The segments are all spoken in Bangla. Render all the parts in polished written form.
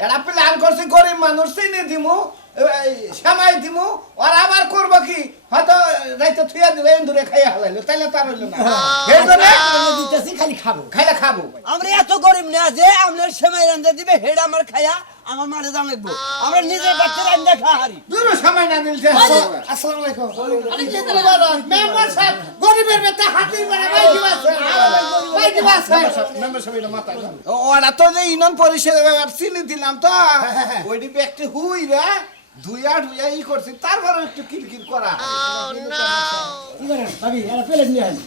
এরা প্ল্যান করছি গরিব মানুষ চিনি দিমু সেমাই দিমু আর আবার করবো কি হয়তো রাইতে থুয়া দিলে এন্দুরে খাইয়া হালাইলো তাইলে তার হইলো না এই জন্য দিতেছি খালি খাবো খাইলে খাবো আমরা এত গরিব না যে আপনার সেমাই রান্দা দিবে হেডা আমার খায়া আমার মাঠে দাম লাগবো আমরা নিজের বাচ্চা রান্দা খাহারি দুরো সময় না দিলছে আসসালামু আলাইকুম আরে যেতে মেম্বার সাহেব গরিবের বেটা হাতির বেটা ভাই দিবাস মেম্বার সাহেব এটা মাথা ওরা তো যে ইনন পরিষদ চিনি দিলাম তো ওইটি ব্যক্তি হুই রে দুইয়া দুইয়া ই করছি তারপরে একটু কিলকিল করা কি করেন ভাবি এরা প্লেট নিয়ে আসি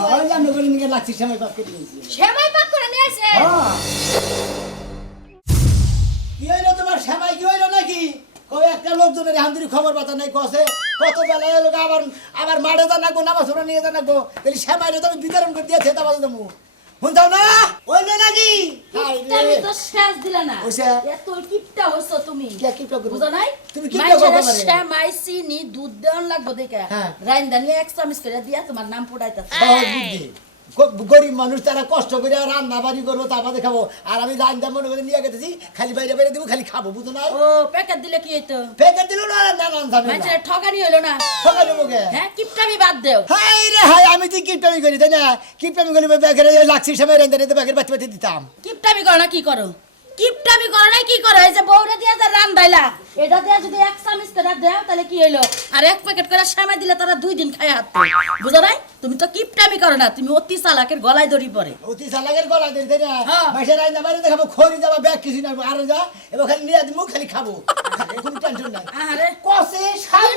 হয় জানো করে নিয়ে লাগছি সময় পাক করে দিয়েছি সেমাই পাক করে নিয়ে আসে কি হইলো তোমার সেমাই কি হইলো নাকি কই একটা লোকজনের হামদির খবর পাতা নাই কসে কত বেলা এলো আবার আবার মাঠে জানাগো নামাজ পড়া নিয়ে জানাগো তাহলে সেমাইটা তো আমি বিতরণ করে দিয়েছে তা বাজে তুমি শুনতাও না হইলো নাকি আমি তো শেষ দিলা না ওইসে এত কিপটা হইছো তুমি কে কিপটা করো বুঝো নাই তুমি কিপটা করো মাইছেরা মানে সেমাই চিনি দুধ দেন লাগবো দেখে হ্যাঁ। রাইন্দা নিয়ে এক চামচ করে দিয়া তোমার নাম পড়াইতাছে বহুত বুদ্ধি গরিব মানুষ তারা কষ্ট করে রান্না বাড়ি করবো তারপরে খাবো আর আমি রান্না মনে করে নিয়ে গেতেছি খালি বাইরে বাইরে দিব খালি খাবো বুঝো না ও প্যাকেট দিলে কি হইতো প্যাকেট দিল না না না মাইছেরা ঠকানি হইলো না ঠকা দেবো কে হ্যাঁ কিপটামি বাদ দেও হাই রে হাই আমি তো কিপটামি করি তাই না কিপটামি করি ব্যাগের লাগছি সময় রেন্দে রেন্দে ব্যাগের বাচ্চা বাচ্চা দিতাম কিপটামি করো না কি করো কিপটামি করো না কি করো এই যে বউরে দিয়া যা রান্দাইলা এটা দিয়া যদি এক চামচ করে দাও তাহলে কি হইলো আর এক প্যাকেট করে সেমাই দিলে তারা 2 দিন খায় হাত বুঝো নাই তুমি তো কিপটামি করো না তুমি অতি চালাকের গলায় দড়ি পড়ে অতি চালাকের গলা দিই তাই না হ্যাঁ। মাসের রান্না বাড়ি দেখাবো খড়ি যাবা ব্যাগ কিছু না আর যা এবার খালি নিয়ে দিমু খালি খাবো কোনো টেনশন নাই আরে কসে সাত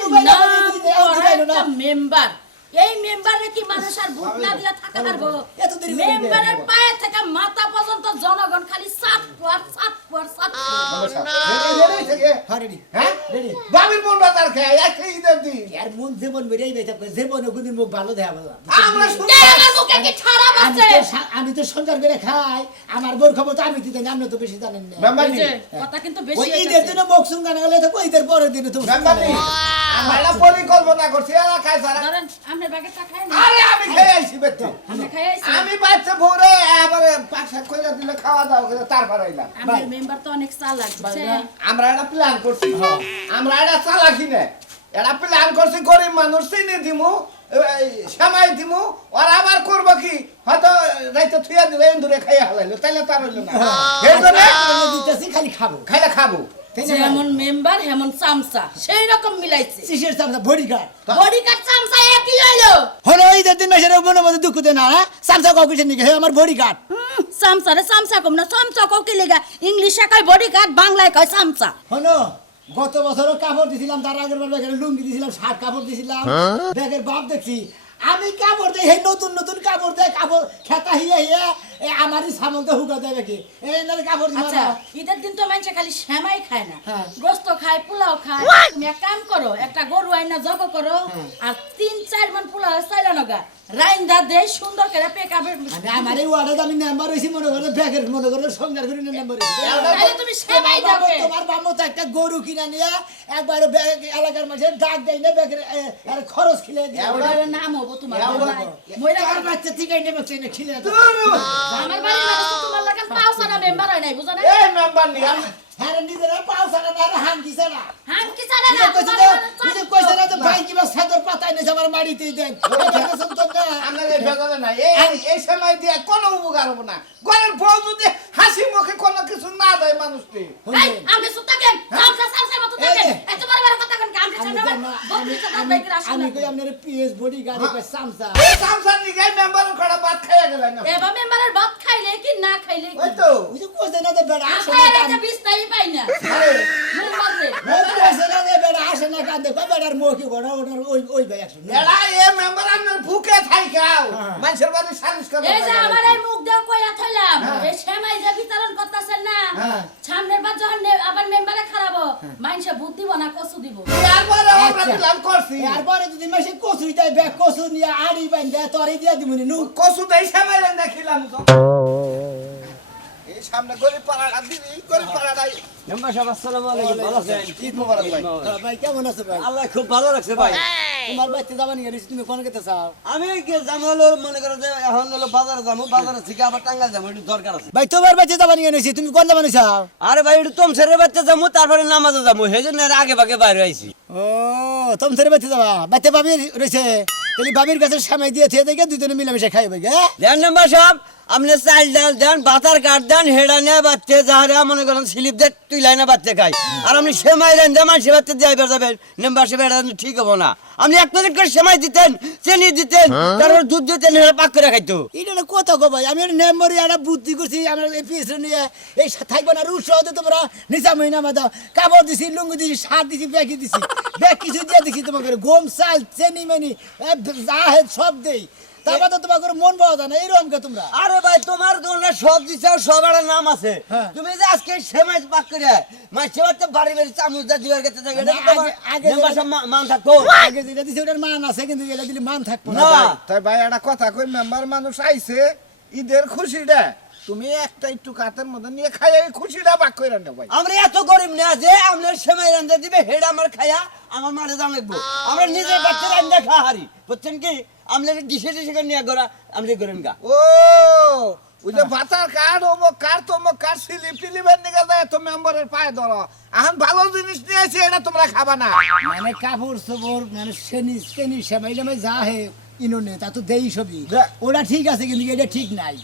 একটা মেম্বার এই মেম্বারে কি মানুষ আর ভোট না দিয়া থাকা পারবো এত দেরি করে মেম্বারের পায়ে থেকে মাথা পর্যন্ত জনগণ খালি সাত পর রেডি থেকে হ্যাঁ রেডি হ্যাঁ রেডি বাবির মন বাজার খায় একটা ঈদের দিন আর মন যেমন বেরিয়ে বেঁচে যেমন ওগুদিন মুখ ভালো দেয়া বলো আমরা শুনতে আমার মুখে কি খারাপ আছে আমি তো সঞ্চার করে খাই আমার বোর খবর তো আমি দিতে আপনি তো বেশি জানেন না মেম্বার এই নি যে, কথা কিন্তু বেশি ওই ঈদের দিনে মুখ সুঙ্গানা গেলে তো ঈদের পরের দিনে তো মেম্বার নি আমরা পরিকল্পনা করছি এরা খায় সারা ধরেন আপনি বাগেটটা খায় না আরে আমি খেয়ে আইছি বেতে আপনি খায় আইছেন আমি বাচ্চা ভোরে আবার পাঁচা কইরা দিলে খাওয়া দাওয়া করে তারপর আইলাম আমাদের মেম্বার তো অনেক চালাক বুঝছেন আমরা এটা প্ল্যান করছি আমরা এটা চালাকি না এটা প্ল্যান করছি গরিব মানুষ চিনি দিমু সেমাই দিমু আর আবার করবো কি হয়তো রাইতে থুয়া দিলে এন্দুরে খাইয়া হালাইলো তাইলে তার হইলো না এই জন্য দিতেছি খালি খাবো খাইলে খাবো যেমন মেম্বার হেমন চামচা সেই রকম মিলাইছে শিশের সামনে বডি গার্ড বডি কার্ড চামচা একই হইলো হলো ঈদের দিন মাসের মনে মধ্যে দুঃখ দেয় না সামসা কাউ কিছু নিকে হে আমার বডি গার্ড চামচা রে চামচা কম না চামচা কও কি লেগা ইংলিশে কয় বডি কার্ড বাংলায় কয় চামচা হলো গত বছরও কাপড় দিছিলাম তার আগের বার ব্যাগের লুঙ্গি দিছিলাম শার্ট কাপড় দিছিলাম ব্যাগের বাপ দেখছি আমি কাপড় দেই এই নতুন নতুন কাপড় দেয় কাপড় খেতা হিয়ে হিয়ে আমারই সামলতে হুকা দেবে কি এই না কাপড় দিবা আচ্ছা ঈদের দিন তো মানুষ খালি সেমাই খায় না হ্যাঁ। গোস্ত খায় পোলাও খায় তুমি এক কাম করো একটা গরু আইনা জব করো আর 3-4 মন পোলাও চাইলা নগা রাইন্দা দে সুন্দর করে পেকাবে আমার এই ওয়ার্ডে আমি নাম্বার হইছি মনে করে ব্যাগের মনে করে সংসার করে নাম্বার তাহলে তুমি সেমাই দাও তোমার বামো তো একটা গরু কিনা নিয়ে একবার ব্যাগ এলাকার মাঝে ডাক দেয় না ব্যাগের আর খরচ খিলে দিয়ে ওর নাম হবো তোমার মইরা আর বাচ্চা ঠিক আইনে বাচ্চা এনে খিলে আমার বাড়ির মানুষ তো তোমার লাগা পাউসানা মেম্বার হয় নাই বুঝো না এই মেম্বার নি হ্যাঁ নিজেরা পাও সারা না হান দিছে না হাম কি ছাড়া না তুমি কইছ না তো ভাই কিবা সাদর পাতায় না আমার মাড়িতে দেন আমরা এই বেজালে না এই সময় দিয়ে কোনো উপকার হবে না ঘরের বউ যদি হাসি মুখে কোনো কিছু না দেয় মানুষটি এই আমি সুতা কেন চামচা চামচা মত থাকেন এত বড় বড় কথা কেন আমি ছাড়া আমি কই আপনার পিএস বডি গাড়ি পে সামসা এই সামসান নিগে মেম্বারের কড়া ভাত খাইয়া গেলেন না এবা মেম্বারের ভাত খাইলে কি না খাইলে কি ওই তো ওই যে কইছ না তো বেড়া আসে না খাইলে যে বিস্তাই পাই না মেম্বার রে কইছ না যে বেড়া আসে না কান্দে কই বেড়ার মুখ কি বড় ওটার ওই ভাই একশো এরা এ মেম্বার আপনার ভুকে থাইকাও মানুষের বাড়ি সালিশ করে এই যে আমার এই মুখ দেও কইয়া থইলাম এই সেমাই যে বিতরণ করতেছেন না সামনের বার যখন আবার মেম্বারে খারাপো মাইনসে ভূত দিব না কসু দিব তারপরে আমরা প্ল্যান করছি তারপরে যদি মাসে কচু দেয় ব্যাগ কচু নিয়ে আড়ি বান্ধে তরে দিয়া দিমুনি নু কসু দেই সময় দেখিলাম তো এই সামনে গরিব পাড়াটা দিবি, গরিব পাড়াটাই। মেম্বার সাহেব আসসালামু আলাইকুম, ভালো আছেন? ঈদ মোবারক ভাই। ভাই কেমন আছো ভাই? আল্লাহ খুব ভালো রাখছে ভাই। তোমার বাড়িতে যাবা নিয়ে গেছি, তুমি কোন খেতে চাও? আমি যাবো হলো মনে করো যে এখন হলো বাজারে যাবো, বাজারে থেকে আবার টাঙ্গাইল যাবো, একটু দরকার আছে। ভাই তোমার বাড়িতে যাবা নিয়ে গেছি, তুমি কোন যাবা নিয়ে চাও? আরে ভাই একটু তমসের বাড়িতে যাবো, তারপরে নামাজে যাবো, সেই জন্য আর আগে ভাগে বাইরে আইছি। ও তোমার বাড়িতে যাবা, বাড়িতে বাবি রয়েছে, তাহলে বাবির কাছে সামাই দিয়ে থেকে দেখে দুজনে মিলেমিশে খাইবে গে। দেন মেম্বার সাহেব, আপনি চাল ডাল দেন, বাতার কাঠ দেন, হেডা নিয়ে বাচ্চে যাহারে মনে করেন স্লিপ দিয়ে তুইলাই না বাচ্চা খাই। আর আপনি সেমাই দেন, যেমন সে বাচ্চা দিয়ে যাবেন, মেম্বার সাহেব এটা ঠিক হবো না। আপনি এক প্যাকেট করে সেমাই দিতেন, চিনি দিতেন, তারপর দুধ দিতেন, হেরা পাক করে খাইতো। এটা কথা গো ভাই, আমি নেমরি একটা বুদ্ধি করছি, আমার এই পিছনে নিয়ে এই থাকবে না উৎসাহ দিয়ে তোমরা নিচা মহিনা মাদা কাপড় দিছি, লুঙ্গি দিছি, সার দিছি, ব্যাগি দিছি, ব্যাগ কিছু দিয়ে দিছি তোমাকে, গম চাল চেনি মেনি যা হে সব দেই, তারপর তো তোমাকে মন পাওয়া যায় না এইরকম কে তোমরা। আরে ভাই তোমার জন্য সব দিছে, সব একটা নাম আছে। হ্যাঁ। তুমি যে আজকে সেমাই পাক করে মাছে বাচ্চা বাড়ি বাড়ি চামচ দিয়ে দিবার গেছে, আগে মেম্বার সাহেব মান থাকতো। আগে যেটা দিছি ওটার মান আছে, কিন্তু এটা দিলে মান থাকবো না। না। তাই ভাই একটা কথা কই, মেম্বার মানুষ আইছে ঈদের খুশিটা তুমি একটা একটু কাতের মধ্যে নিয়ে খাই, এই খুশিটা ভাগ করে নাও ভাই। আমরা এত গরিব না যে আপনার সেমাই রান্ধা দিবে, হেড আমার খায়া আমার মারে দাম লাগবো। আমরা নিজের বাচ্চা রান্ধা খা হারি, বুঝছেন কি? আমরা ডিসে ডিসে করে নিয়ে গড়া আমরা করেন গা। ও ওই যে ভাতার কার্ড অমুক কার্ড তমুক কার্ড সিলিপ টিলিপের নিকে যায় তো মেম্বারের পায়ে ধরো। এখন ভালো জিনিস নিয়ে এসে এটা তোমরা খাবা না। মানে কাপড় চোপড় মানে চেনি চেনি সেমাই টামাই যা হে ইনোনে তা তো দেই সবই, যা- ওটা ঠিক আছে, কিন্তু এটা ঠিক নাই।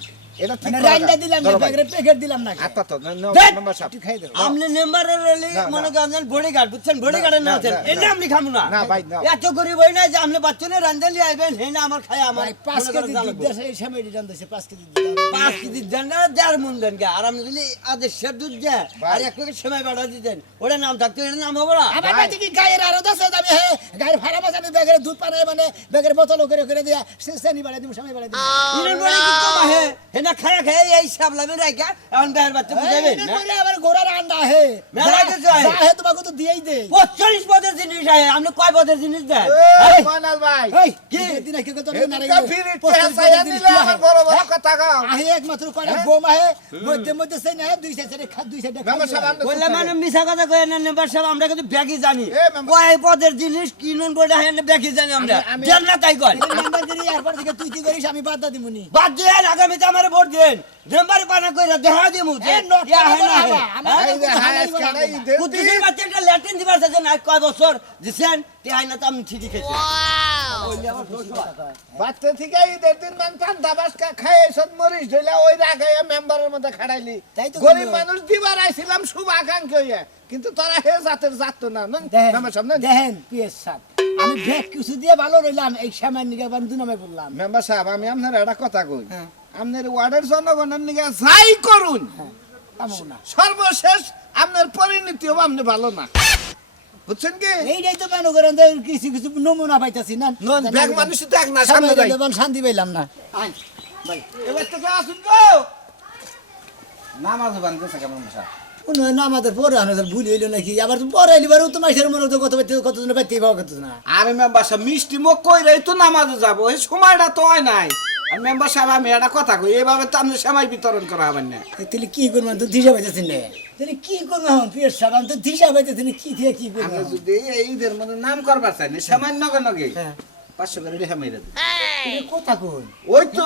এটা ঠিক মানে করা রান্না যায়। দিলাম না, ধরো ভাই। প্যাকেট দিলাম না। আচ্ছা তো দেখ! মেম্বার সাহেব। একটু খাই দাও। আপনি মেম্বারের রেলি না, মনে না। করেন বডিগার্ড, বুঝছেন? বডিগার্ডের না, না আছেন, না, এটা না। আপনি খামু না। না ভাই, না। এত গরিব হই না যে আপনি বাচ্চানে রান্ধা লিয়ে আইবেন, হে না আমার খায়া আমার ভাই 5 মনে করেন কেজি জানা দুধ লাগবো। দেশে এই সেমাই রান্দাছে 5 কেজি দুধ। 5 কেজি দেন না, 1.5 মণ দেন গা। আর আপনি যদি আদেশের দুধ দেন আর এক প্যাকেট সেমাই বাড়া দিতেন, ওটা নাম থাকতো, এটা নাম হবে না। আমার বাড়িতে কি গায়ের আরো দছে আমি হে গায়ের ফাড়া মাছ আমি ব্যাগের দুধ পানে মানে ব্যাগের বোতল করে করে দিয়া চেনি বাড়াই দিব, সেমাই বাড়াই দিব। ইরেন বলে কি কম আহে, হে না খায়া খায়া এই সাবলামে রাইগা এখন বের বাচ্চা বুঝাবেন না। আবার গোড়ার আন্ডা হে মেলা কিছু আহে। যা হে তোমাকে তো দিয়েই দে। 45 পদের জিনিস আহে, আপনি কয় পদের জিনিস দেন? এই ময়নাল ভাই, এই কি? কি দিন কি কত না রে এদিকে ফিরে টেহা চাইয়া নিলে আমার বড় বড় কথা গাও। আহে একমাত্র কয়টা গম আহে মধ্যে মধ্যে সেই না দুই সাইডে খা দুই সাইডে মেম্বার সাহেব আপনি বললে চুপ মানে থাকেন। মিছা কথা কই না নেবার সব, আমরা কিন্তু ব্যাগই জানি। এ মেম্বার- কয় পদের জিনিস কি নুন বড়া হে না ব্যাগই জানি আমরা। আমি- দেন না তাই কয়। নাম্বার করি এরপর থেকে তুই কি করিস আমি বাদ দিমুনি। বাদ দেন, আগামীতে আমারে ভোট দেন। নাম্বার পানা কইরা দেখা দিমু যে এ নোট ইয়া হে না বাবা, হে। আমার এই যে হাই আজকে ঈদের কুদ্দুসের দিন। বাচ্চা একটা ল্যাট্রিন দিবার চাইছে না, কয় বছর দিছেন তে আই না তো আমি ঠিকই খেয়েছি। ওইলে আমার দোষ হয়। বাচ্চা থেকে ঈদের দিন মান পান্তা বাস খাই এসব মরিস ধইলা ওই রাগাই মেম্বারের মধ্যে খাড়াইলি। তাই তো গরিব বললো। মানুষ দিবার আইছিলাম শুভাকাঙ্ক্ষী হইয়া, কিন্তু তারা হে জাতের জাত তো না। মেম্বার সাহেব নেন। দেখেন পিএস সাহেব আমি ব্যাগ কিছু দিয়ে ভালো রইলাম, এই সামান্য নিকে বান দু নামে বললাম। মেম্বার সাহেব আমি আপনার একটা কথা কই, হ্যাঁ। আপনার ওয়ার্ডের জনগণের নিকে যাই করুন কামো না সর্বশেষ আপনার পরিণতি হবে আপনি ভালো না, বুঝছেন কি? এইটাই তো কেন করেন যে কিছু কিছু নমুনা পাইতাছি না ব্যাগ মানুষ দেখ না সামনে যাই। শান্তি পাইলাম না। এবার থেকে আসুন গো। নামাজ বান গেছে কেমন সাহেব? কোন না আমাদের পরে আমাদের ভুল হইলো নাকি, আবার তো পরে এলিবার তো মাসের মনে তো কত জন পাইতে পাওয়া কত না। আরে মেম্বার সাহেব মিষ্টি মুখ কইরাই তো নামাজে যাবো, এই সময়টা তো হয় নাই। আর মেম্বার সাহেব আমি একটা কথা কই, এইভাবে তো আপনি সেমাই বিতরণ করা হবে না। তাহলে কি করবো তো দিশা পাইতেছি না, তাহলে কি করবো এখন পিএস সাহেব আমি তো দিশা পাইতেছি না, কি দিয়ে কি করবো। আমরা যদি এই ঈদের মধ্যে নাম করবার চাই না সামান্য নগে হ্যাঁ। 500 করে রেখা মেরে দেব। এটা কথা কই ওই তো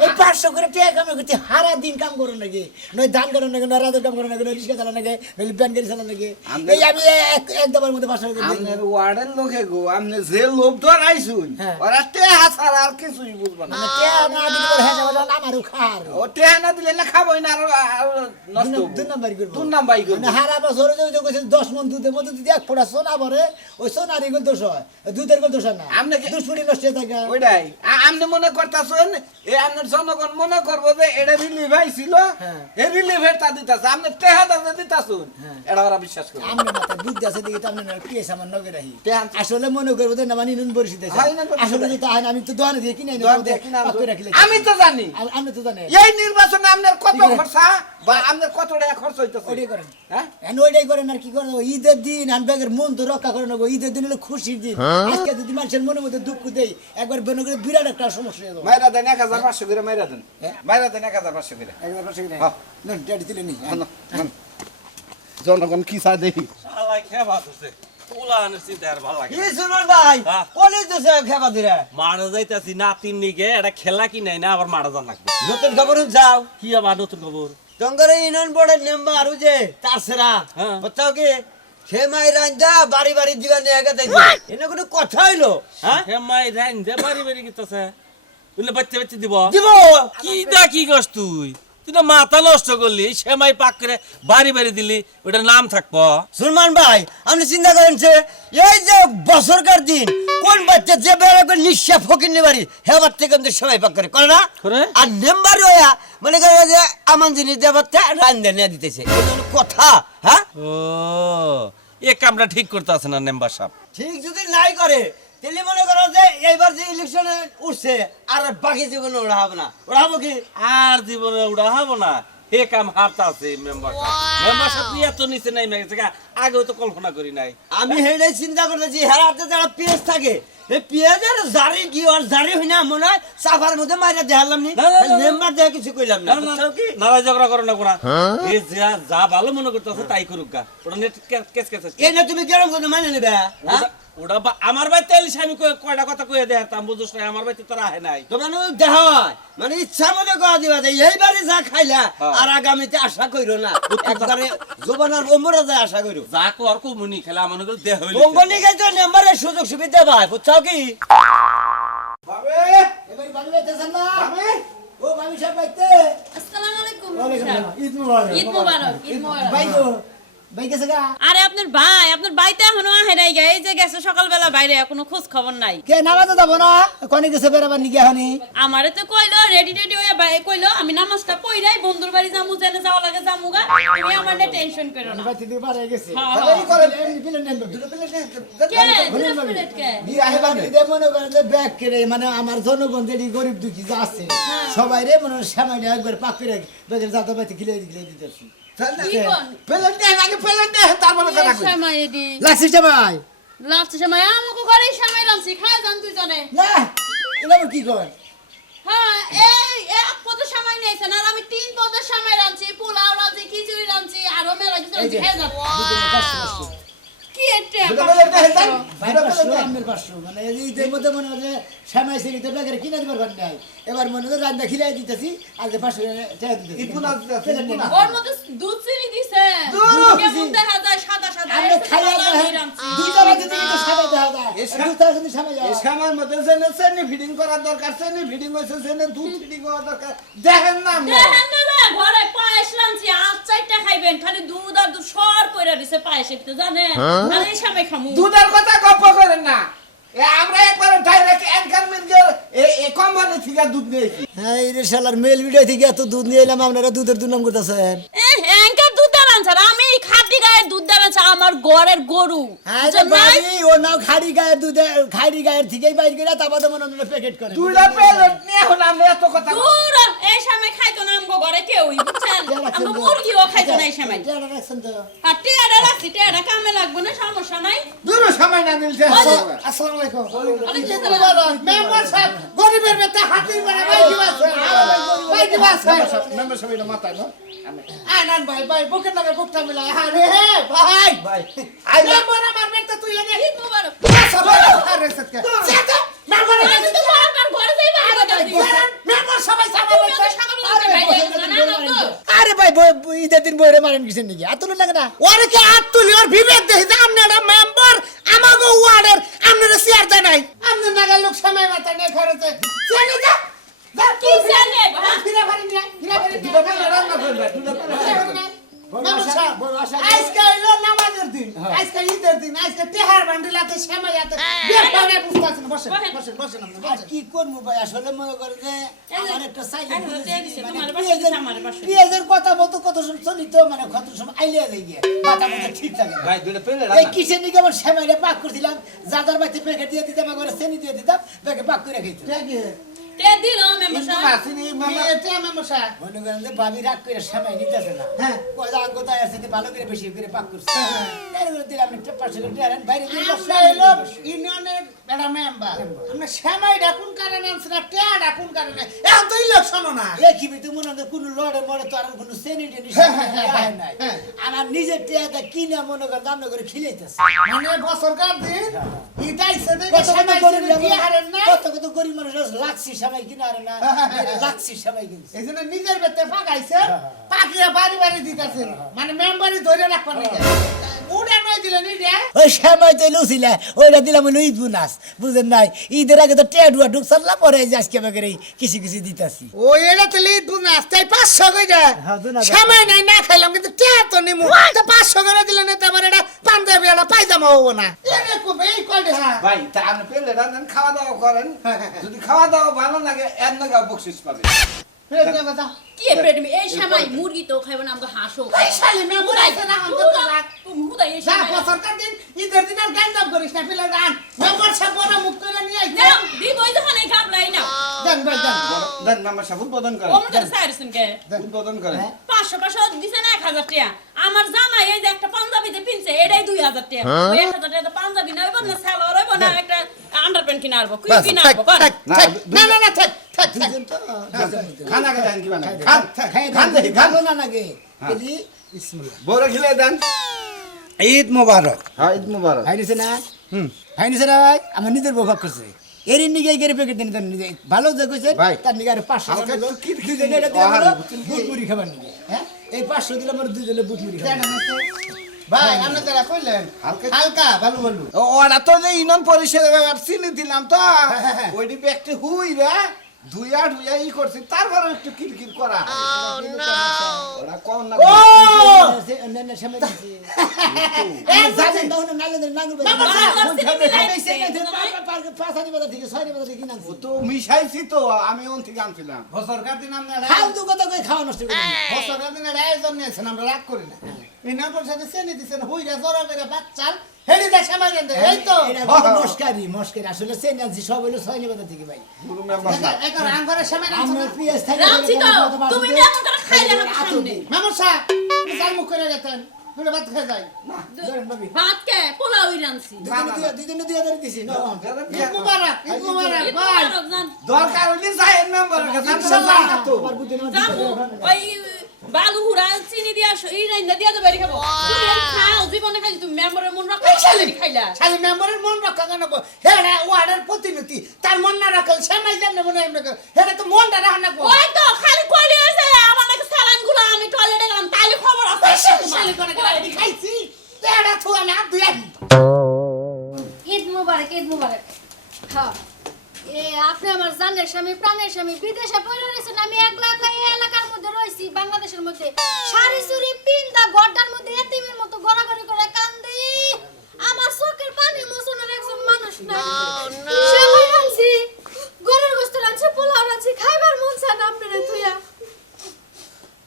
এই 500 করে টাকা কাম করতে হারা দিন কাম করো নাকি, নয় ধান করো নাকি, নয় রাতের কাম করো নাকি, নয় রিক্সা চালা নাকি, নয় ব্যান গাড়ি চালা নাকি, এই আমি এক দাবার মধ্যে 500 করে দিই। আপনার ওয়ার্ডের লোকে গো আপনি যে লোভ ধরাইছুন হ্যাঁ। ওরা টেহা ছাড়া আর কিছুই বুঝবা না। মানে টাকা না দিলে পরে হ্যাঁ যাবে আমারও খার ও টেহা না দিলে না খাবোই না, আর নষ্ট হবো। 2 নাম্বারই করবো। দুই নাম্বারই করবো। মানে হারা বছরে যে কইছে 10 মণ দুধের মধ্যে যদি এক ফোঁটা সোনা ভরে ওই সোনারই গোল দোষ হয়, দুধের গোল দোষ হয় না। আপনি কি- 2 ফুটি নষ্ট হয়ে থাকে। ওইটাই আপনি মনে করতেছেন এই আপনার জনগণ মনে করবো যে এটা রিলিভ হয়েছিল, হ্যাঁ। এই রিলিভের তা দিতেছে আপনি টেহাটা যে দিতেছুন হ্যাঁ। এটা ওরা বিশ্বাস করে। আমি মাথায় বুদ্ধি আছে দেখি তো আপনি পিএস আমার নগে রাখি। টেহা- আসলে মনে করবো যে না মানে নুন বরিশি দেয়। হ্যাঁ, নুন বরিশি আসলে দেয়। তো তাই না, আমি তো দোকানে দিয়ে কিনে দোকান দিয়ে কিনে আনতো। রাখি। আমি তো জানি আমি তো জানি। এই নির্বাচনে আপনার কত কি করেন? খরচা বা আপনার কত টাকা খরচ হইতেছে। ওইটাই করেন। হ্যাঁ? এখন ওইটাই করেন আর কি করেন, ওই ঈদের দিন আমি ব্যাগের মন তো রক্ষা করে নেবো, ঈদের দিন হলো খুশির দিন। আজকে যদি মানুষের মনের মধ্যে দুঃখ দেই একবার বেন করে বিরাট একটা সমস্যা হয়ে যাবে। মাইরা দেন 1500 করে করে মাইরা দেন মাইরা দেন 1500 করে একবার পাশে কিনে হ্যাঁ। না ডেডি দিলে নি জনগণ কি চায় দেখি শালা খেবা হচ্ছে পোলা আনে চিন্তা আর ভালো লাগে কি সুমন ভাই হ্যাঁ। কোনে দিছে খেবা দিরা মারা যাইতাছি নাতির নিগে এটা খেলা কি নাই না আবার মারা যান লাগবে নতুন খবর যাও কি আবার নতুন খবর তঙ্গরে ইউনিয়ন বোর্ডের মেম্বার আরু যে তারসেরা হ্যাঁ। বুঝছো কি সে মাই রান্দা বাড়ি বাড়ি দিবা নিয়ে গেছে এনে কোনো কথা হইলো হ্যাঁ হে মাই রাইন দে বাড়ি বাড়ি গিতাছে বুঝলে বাচ্চা বাচ্চা দিব দিব কি দা কি করছ তুই তুই না মাথা নষ্ট করলি সেমাই পাক করে বাড়ি বাড়ি দিলি ওটার নাম থাকবো সুলমান ভাই আপনি চিন্তা করেন যে এই যে বছরকার দিন কোন বাচ্চা যে বেড়ে করে নিঃশ্বাস ফকির বাড়ি হে বাচ্চা কিন্তু সবাই পাক করে না করে? আর মেম্বার হইয়া মনে করে যে আমার জিনিস দেওয়া বাচ্চা রান্দা নিয়ে দিতেছে এটা হলো কথা হ্যাঁ ও এ কামটা ঠিক করতে আছে না মেম্বার সাহেব ঠিক যদি নাই করে তাহলে মনে করো যে এইবার যে ইলেকশনে উঠছে আর বাকি জীবনে ওরা হবে না ওরা হবে কি আর জীবনে উড়া হবো না হে কাম হারতা আছে মেম্বার সাহেব এত নিচে নাই গেছে আগেও তো কল্পনা করি নাই আমি হেডে চিন্তা করতেছি হেরাতে যারা পেঁয়াজ থাকে এই পেঁয়াজের জারি কি আর জারি হই না মনে হয় সাফার মধ্যে মাইরা দেখালাম নি না, না, না, মেম্বার দেখে কিছু কইলাম না বুঝছো কি নারাই ঝগড়া করো না কোনা এ যা যা ভালো মনে করতেছে তাই করুক গা ওটা নেট কেস কেস এই না তুমি কেরম করে মানে নেবে হ্যাঁ ওটা আমার বাড়িতে এলিস আমি কয়টা কথা কয়ে দেখাতাম বুঝছ না আমার বাড়িতে তোরা আহে নাই তো মানে দেখা হয় মানে ইচ্ছা মতো কয়া দিবা যে এইবারে যা খাইলা আর আগামীতে আশা কইরো না একবারে জোবানার ওমরা যায় আশা কইরো যা কর কমুনি খেলা মনে করে দেহ হইল কোম্পানি গাইতো মেম্বারের সুযোগ সুবিধা ভাই বুঝছো কি এবারে বাড়ি যাইতেছেন না ও ভাবি সাহেব বাইতে আসসালামু আলাইকুম ওয়ালাইকুম আসসালাম ঈদ মুবারক ঈদ মোবারক ঈদ মোবারক ভাই গো ভাই গেছে গা আরে আপনার বাইতে এখনো আহে নাই গে এই যে গেছে সকালবেলা বাইরে কোনো খোঁজ খবর নাই কে নামাজে যাব না কোনে গেছে বেরাবার নিগে হনি আমারে তো কইলো রেডি টেডি হয়ে কইলো আমি নামাজটা পড়াই বন্ধুর বাড়ি যামু জেনে যাওয়া লাগে যামুগা তুমি আমার না টেনশন করো না বাইতে দি পারে গেছে হ্যাঁ, তাহলে এই করে এমনি বিলেন নেন দুটো বিলেন নেন কে দুটো প্লেট কে বিয়ে বাড়ি দে মনে করেন যে ব্যাগ কেড়ে মানে আমার জনগণ যেটি গরিব দুঃখী যা আছে সবাই রে মনে হয় সামাইটা একবার পাক করে বেদের যাতে বাইতে খিলে দিতেছি কি কোন পেলেন দে আগে পেলেন দে তারপরে কথা কই সময় এডি লাগছে সবাই লাস্ট সময় আমাকে ঘরে সময় রামছি খায় জান তুই জানে না এটা আবার কি কর হ্যাঁ এই এক পদের সময় নিয়েছেন আর আমি 3 পদের সময় রামছি পোলাও রামছি খিচুড়ি রামছি আর মেলা কিছু রামছি খেয়ে যাবো কি এটা আমের পাঁচশো মানে ঈদের মধ্যে মনে হয় যে শ্যামাই সিঁড়ি তো বেকারে কিনে দিবার পারি নাই এবার মনে হয় রান্না খিলাই দিতেছি আর যে পাঁচশো টাকা দিতেছি ওর মধ্যে দুধ চিনি দিছে কেমন দেখা যায় সাদা সাদা আমরা খাইয়া দুইটা রাতে দিকে তো সাদা দেখা যায় দুধটা কিন্তু সামাই যায় এসামার মধ্যে জেনে চেনি ফিডিং করার দরকার চেনি ফিডিং হইছে জেনে দুধ ফিডিং করার দরকার দেখেন না আমরা ঘরে পায়েস রাঁধছি আজ 4টা খাইবেন খালি দুধ আর দুধ সর কইরা দিছে পায়েসের ভিতরে জানেন আর এই সময় খামু দুধের কথা গপ্প করেন না আমরা একবার ডাইরেক্ট এনকারমেন্টের এই কোম্পানি থেকে দুধ নিয়েছি হ্যাঁ রে শালার মেল ভিডিও থেকে এত দুধ নিয়ে এলাম আপনারা দুধের দুর্নাম করতেছেন এঙ্কার দুধ দাঁড়ান স্যার আমি খাটি গায়ের দুধ দাঁড়ান আমার ঘরের গরু হ্যাঁ রে বাড়ি ও নাও খাড়ি গায়ের দুধে খাড়ি গায়ের থেকেই বাইর করে তারপরে মনে হয় প্যাকেট করে দুইটা প্যালেট নিয়ে এখন আমরা এত কথা দূর এই সময় খাইতো না আমগো ঘরে কেউই বুঝছেন আমরা মুরগিও খাইতো না এই সময় টেরা রাখছেন তো আর টেয়ারা রাখছি টেয়ারা কামে লাগবে না সমস্যা নাই দূর সময় না মিলছে আসসালামু আলাইকুম মেম্বার সাহেব গরিবের বেটা হাতির বেটা ভাই কি বাস মেম্বার সাহেব এটা মাথায় না আনান ভাই ভাই বুকের নামে বুকটা মিলাই আরে হে ভাই ভাই আই মেম্বার আমার বেটা তুই এনে ঈদ মোবারক আরে সত্যি সেটা মেম্বার আমি তো বারবার ঘরে যাইবা মেম্বার সবাই সামনে আরে ভাই ঈদের দিন বইরে মারেন কিসের নাকি এত লাগে না ওরে কে হাত তুলি ওর বিবেক দেখি যে আপনারা মেম্বার আমাগো ওয়ার্ডের আপনারা শেয়ার দেন নাই আপনি নাগা লোক সময় মাথা নিয়ে খরচে চেনে যা কি জানে ফিরে ভারি নিয়ে ফিরে ভারি নিয়ে রান্না করবে আজকে হইলো নামাজের দিন আজকে ঈদের দিন আজকে তেহার বান্ডিলাতে সময় আছে বেপারে বুঝতাছেন বসেন বসেন বসেন আপনি আর কি করবো ভাই আসলে মনে করে যে আমার একটা সাইকেল তোমার বাসা আমার বাসা পেঁয়াজের কথা মতো কত সময় চলিত মানে কত সময় আইলিয়া যাই গিয়ে মাথা মাথা ঠিক থাকে না। ভাই দুইটা পেলে এই কিসের নিকে আমার সেমাইরে পাক করছিলাম যাদার বাড়িতে প্যাকেট দিয়ে দিতাম একবার চেনি দিয়ে দিতাম প্যাকেট পাক করে খাইতো তে দিল মেম্বার সাহেব আসিনি মামা এটা মেম্বার সাহেব মনে করেন যে ভাবি রাগ করে সেমাই নিতেছে না হ্যাঁ। কয়টা কোথায় আছে যে ভালো করে বেশি করে পাক করছে তাই করে দিলে আপনি 500 টাকা বাইরে দিয়ে আমরা এলো ইউনিয়নের একটা মেম্বার আমরা শ্যামাই ডাকুন কারণে আনছি না টিয়া ডাকুন কারণে এখন তো ইলেকশনও না দেখি তো মনে হয় কোনো লড়ে মরে তো আর কোনো সেনি টেনি নাই আমার নিজের টিয়াটা কিনে মনে করেন দাম করে খিলাইতেছে মানে বছরকার দিন ইটাইছে দেখে কত কত শ্যামাই গরিব টিয়া হারেন না কত কত গরিব মানুষ লাক্সি সবাই কিনে আর না লাক্সি সবাই কিনছে এই জন্য নিজের বেতে ফাঁকাইছে পাকিয়া বাড়ি বাড়ি দিতেছে মানে মেম্বারই ধরে রাখবার নাকি উড়ে নয় দিলেন ইডিয়া ওই সময় তো লুছিলে ওইটা দিলাম হলো ঈদ বোনাস বুঝেন নাই ঈদের আগে তো টেডুয়া ঢুক সারলাম পরে যে আজকে আমাকে কিছু কিছু দিতাছি ও এটা তো লিড বুনাস তাই 500 কইরা হ্যাঁ, দুনা দাও। সময় নাই না খাইলাম কিন্তু টিয়া তো নিমু তো 500 করে দিলেন না তারপর এটা পাঞ্জাবি এটা পায়জামা হবো না এনে কো এই কয়টা হ্যাঁ ভাই তা আপনি পেলে রান্নান খাওয়া দাওয়া করেন যদি খাওয়া দাওয়া ভালো লাগে এর নাকি বকশিস পাবে ফের দে বাতা কি প্রেমী এই সময় মুরগি তো খাইব না আমগো হাঁসও এই শালি মেম্বার আইছে না আমাদের লাগ হুদা এই যা সময় বছরকার দিন ঈদের দিন আর গান্দাম করিস না ফেলে রান মেম্বার সব বড় মুখ করে নিয়ে আইছে নাও দিবই যখন এই গাবলাই না দেন ভাই দেন দেন মামা সাহেব উদ্বোধন করেন ওমন করে সাইরছেন কে উদ্বোধন করেন 500 দিছে না 1000 টাকা আমার জামাই এই যে একটা পাঞ্জাবিতে পিনছে এটাই 2000 টাকা ওই 1000 টাকা তো পাঞ্জাবি না হইব না সালোয়ার হইব না একটা আন্ডারপ্যান্ট কিনা আরবো কি কিনা আরবো কোন না না না থাক থাক থাক দুজন তো খানা খান কি বানান খান খাই খান দেখি খান ভালো না নাকি বলি বড় খিলে দেন ঈদ মোবারক হ্যাঁ ঈদ মুবারক ভাইনিছে না ভাইনিছে না ভাই আমার নিজের বউভাগ করছে এরই নিগে গেরে প্যাকেট দেন তার নিজে ভালো যে কইছে ভাই, তার নিগে আর 500 হালকা টাকা একটু কিট কিট দুজনে এটা দিয়ে আহারে, হলো বুঝছেন কি? বুট মুড়ি খাবার নিগে হ্যাঁ এই 500 দিলে আমার দুজনে বুট মুড়ি খাবার ভাই আপনি যারা কইলেন হালকা- হালকা ভালো ভালো ওরা তো যে ইউনিয়ন পরিষদ চিনি দিলাম তো ওইটি ব্যক্তি হুই রে ধুইয়া ধুইয়া ই করছি তারপরে একটু কিরকির করা ওরা কোন না ও অন্যান্য সময় দিছি এই জানেন দাও না নালে নাঙ্গল না, পাঁচানি বাজার থেকে ছয়নি বাজার থেকে কিনা ও তো মিশাইছি তো আমি ওন থেকে আনছিলাম বছরকার দিন আমরা খাও তো কত কই খাওয়া নষ্ট করে বছরকার দিন আয়োজন নিয়েছেন আমরা রাগ করি না ইউনিয়ন পরিষদে চেনি দিচ্ছেন হুইরা জড়া করে বাচ্চাল হেডি দেয় সময় দেন এই তো এটা মস্কারি আসলে সেন আনছি সব হলো ছয়নি বাজার থেকে ভাই গুরু মেম্বার সাহেব এখন আঙ্গরে সময় আমরা রাখছেন পিএস থাকে রামছি তো তুমি তো এমন করে খাইলে আমার সামনে মামুর সাহেব চাল মুখ করে যেতেন দুটো ভাত খেয়ে যাই ভাত কে পোলাও রানছি দুদিন 2000 দিছি না ঈদ মুবারক ভাই দরকার হইলে যাই মেম্বারের কাছে ইনশাআল্লাহ। তো আমার বুদ্ধি না জামু ওই বালু হুরা চিনি দিয়া এই রাইন্দা দিয়া তো বাড়ি খাবো তুমি এই খাও জীবনে খাই তুমি মেম্বারের মন রাখো এই শালি খাইলা শালি মেম্বারের মন রক্ষা কেন হেরা ওয়ার্ডের প্রতিনিধি তার মন না রাখল সেমাই জানে মনে এমনি হেরা তো মনটা রাখ না ওই তো খালি কইলে আছে আমার নাকি সালান গুলো আমি টয়লেটে গেলাম তাইলে খবর আছে শালি করে গেলে খাইছি তেড়া থু আমি আর দুই ঈদ মুবারক ঈদ মুবারক হ্যাঁ আপনি আমার জানের স্বামী প্রাণের স্বামী বিদেশে পড়ে রয়েছেন আমি একলা একলা এই এলাকার মধ্যে রয়েছি বাংলাদেশের মধ্যে শাড়ি চুরি পিন্দা গড্ডার মধ্যে এতিমের মতো গড়াগড়ি করে কান্দি আমার চোখের পানি মোছনের একজন মানুষ না সেমাই রাঁধছি গরুর গোশত রাঁধছি পোলাও রাঁধছি খাইবার মন চায় না আপনারা তুইয়া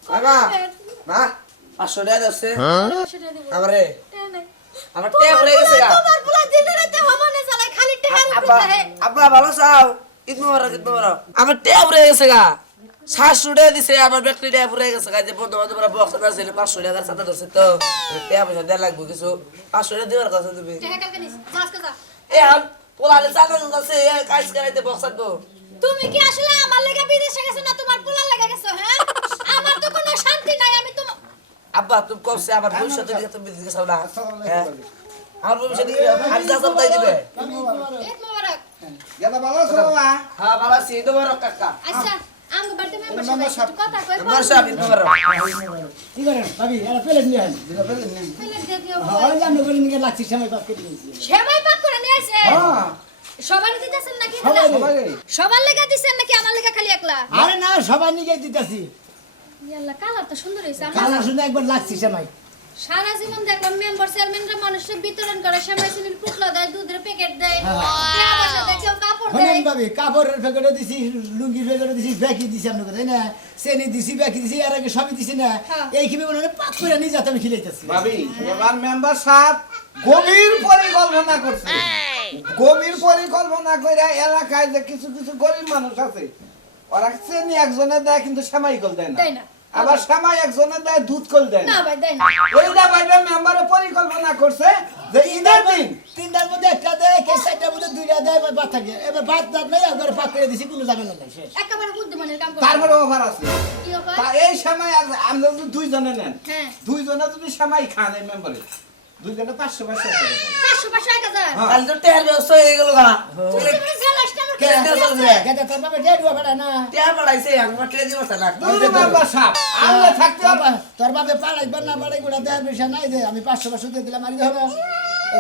বাবা মা 500 টাকা দাও সেটা দিব আমারে টাকা নাই। আমার ট্যাব রয়ে গেছে গা তোমার পোলা দিনে রাতে হমানে জ্বালায় খালি টাকার উপর আব্বা থাকে। আব্বা ভালো চাও ঈদ মোবারক ঈদ মোবারক আমার ট্যাব রয়ে গেছে গা 700 টাকা দিছে আমার ব্যক্তি ট্যাব রয়ে গেছে গা যে বন্ধু বান্ধবরা বক্স আছে 500 টাকার সাথে ধরছে তো ট্যাব পয়সা দেয়া লাগবে কিছু 500 টাকা দিবার কথা তুমি টাকা কালকে নিস আজকে যা এ আম পোলালে চাকর আছে কাজ করাইতে বক্স আনবো তুমি কি আসলে আমার লেগে বিদেশে গেছো না তোমার পোলার লেগে গেছো হ্যাঁ আমার তো কোনো শান্তি নাই আমি তো আব্বা তুমি কইছে আমার ভবিষ্যতে দিকে তুমি দিকে চাও না হ্যাঁ আমার ভবিষ্যতে আমি যা সব তাই দিবে ঈদ মোবারক গেদা ভালো আছো বাবা হ্যাঁ ভালো আছি ঈদ মোবারক কাকা আচ্ছা আঙ্গ বাড়িতে মেম্বার সাহেব কথা কই আমার সাহেব ঈদ মোবারক কি করেন ভাবি এরা প্লেট নিয়ে আসেন প্লেট দিয়ে দিও হয় জানো করে নিয়ে লাগছি সময় পাক করে দিয়েছি সেমাই পাক করে নিয়ে আইছে হ্যাঁ সবার দিতেছেন নাকি সবাই সবার লেগে দিছেন নাকি আমার লেগে খালি একলা আরে না সবাই নিয়ে দিতেছি ইয়াল্লা কালার তো সুন্দর হইছে আমার কালা শুনে একবার লাগছি সময় সারা জীবন দেখলাম মেম্বার চেয়ারম্যানরা মানুষের বিতরণ করে সেমাই চিনির পুটলা দেয় দুধের প্যাকেট দেয় টাকা পয়সা দেয় কেউ কাপড় দেয় হলেন ভাবি কাপড়ের প্যাকেটে দিছি লুঙ্গির প্যাকেটে দিছি ব্যাকি দিছি আপনাকে তাই না চেনি দিছি ব্যাকি দিছি আর আগে সবই দিছি না হ্যাঁ। এই কিভাবে মনে হয় পাক করে নিয়ে যাতে আমি খিলাইতেছি ভাবি এবার মেম্বার সাহেব গভীর পরিকল্পনা করছে গভীর পরিকল্পনা করে এলাকায় যে কিছু কিছু গরিব মানুষ আছে ওরা চেনি একজনে দেয় কিন্তু সেমাই কল দেয় না দেয় না। আবার সেমাই একজনে দেয় দুধ কল দেয় না না ভাই দেয় না। ওইটা ভাইবে মেম্বারে পরিকল্পনা করছে যে ঈদের দিন তিনটার মধ্যে একটা দেয় কে চারটার মধ্যে দুইটা দেয় এবার বাদ থাকে এবার বাদ দাঁত নেই একবার পাক করে দিছি কোনো ঝামেলা নাই শেষ একেবারে বুদ্ধিমানের কাম করে। তারপরে অফার আছে কি অফার? তা এই সময় আমরা যদি দুইজনে নেন হ্যাঁ। দুইজনে যদি সেমাই খান এই মেম্বারে দুইজনে 500 500 1000 কাল তো টের ব্যস্ত হয়ে গেল গা তুমি যে জেলাস না আমার কে কাছে কে আছে। চলবে গেদা তোর বাবা ডেড ওভার না টের পড়াইছে একবার টের দিবস না মেম্বার সাহেব আমরা থাকতে হবে তোর বাবা পাড়াইবার না পাড়াই গুড়া দেওয়ার বিষয় নাই যে আমি 500 দিয়ে দিলাম মারি ধরো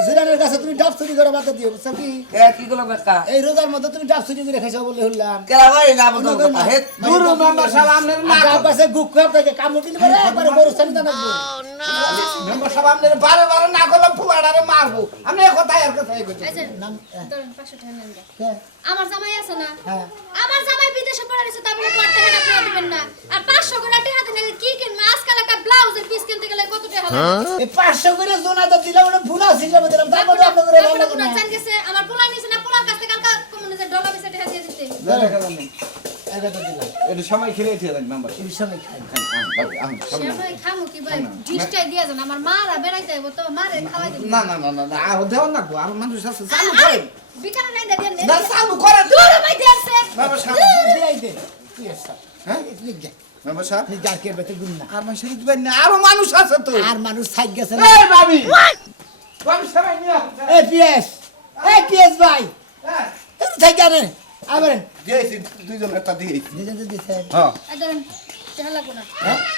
জিরানের কাছে তুমি ডাব চুরি করে বাদ দিও বুঝছো কি কে কি গেল কাকা এই রোজার মধ্যে তুমি ডাব চুরি করে খাইছো বলে হলাম কেরা ভাই না বন্ধ কথা হে দূর মেম্বার সাহেব আপনার না ডাব কাছে গুক খাপ থেকে কামড় দিলে পরে একবারে গরু সানি দানা মেম্বার সাহেব আপনার বারে বারে না করলে ফুলাডারে মারবো আমি এই কথাই আর কথাই কইছি আচ্ছা নাম ধরেন 500 টাকা নেন গা। হ্যাঁ আমার জামাই আছে না হ্যাঁ আমার জামাই বিদেশে পড়ে রয়েছে তা বলে তো আর টাকা আপনি দিবেন না আর 500 করে টাকা দিলে কি কিনবে আজকাল একটা ব্লাউজের পিস কিনতে গেলে কত টাকা লাগে এই 500 করে জোনা তো দিলাম ওটা ভুনা হিসাবে দিলাম তারপরে আপনাদের ভালো লাগে না চান গেছে আমার পোলা নিছে না পোলার কাছ থেকে কালকা কমনে ডলার বেচে টাকা দিয়ে দিতে এগাটা দিলাম এটা সময় খেলে দিয়ে দেন মেম্বার এই সময় খাই সেমাই খামু কি ভাই ডিশটাই দিয়া যান আমার মারা বেড়াইতে আইবো তো মারে খাওয়াই দিবি না না না না না আর দেওয়ার না গো আর মানুষ আছে চালু আরে করেন বিকালে নাই দেন না চালু করেন দূর ভাই দেখছে মেম্বার সাহেব দিয়াই দে কি আছে হ্যাঁ মেম্বার সাহেব নি যার কে বেতে গুণ না আর মানুষের দিবেন না আরো মানুষ আছে তো আর মানুষ থাক গেছে না এই ভাবি ভাবি সবাই নিয়ে আসুন। এই পিএস ভাই হ্যাঁ তুমি থাক জানেন আবার দিয়েছি দুইজন একটা দিয়েছি দিতে দিতে হ্যাঁ ধরেন টাকা লাগবে না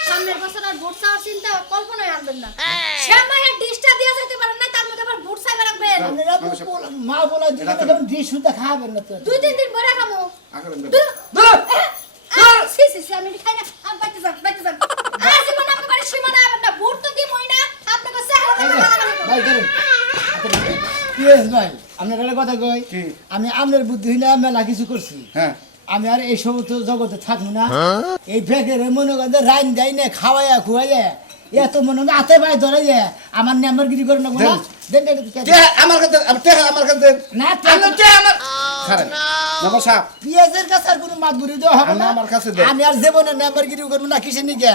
সামনের বছর আর ভোট চাওয়ার চিন্তা কল্পনায় আনবেন না সেমাইয়ের ডিশটা দিয়া যাইতে পারেন না তার মধ্যে আবার ভোট চাইবা রাখবেন আপনারা মা বলা দিলে তখন ডিশ শুদ্ধ খাবেন না তো 2-3 দিন পরে খামু আকারে সি সি সি আমি খাই না আমি বাইতে যান আজ জীবন আপনি বাড়ি সীমানা আবেন না ভোট তো কি মই না আপনাকে চেহারা ভাই করেন পিএস ভাই আপনার কথা কই কি? আমি আপনার বুদ্ধি হইলে মেলা কিছু করছি হ্যাঁ আমি আর এই সমস্ত জগতে থাকবো না এই ফেকের মনে করেন যে রাইন যাই না খাওয়াইয়া খুয়াইয়া এত মনে হয় হাতে পায়ে ধরে যায় আমার নাম্বারগিরি করে নেবো না দেন আমার কাছে আমার কাছে না আমার খারাপ মেম্বার সাহেব পিএসের কাছে আর কোনো মাতবুরি দেওয়া হবে না আমার কাছে দেন। আমি আর জীবনে নাম্বারগিরি করবো না কিসের নিকে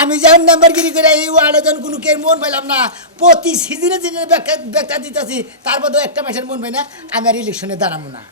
আমি যখন নাম্বারগিরি করে এই ওয়ার্ডে যখন কোনো কে মন পাইলাম না প্রতি সিজনে ব্যাখ্যা দিতেছি তারপর তো একটা মাসের মন পাই না আমি আর ইলেকশনে দাঁড়াবো না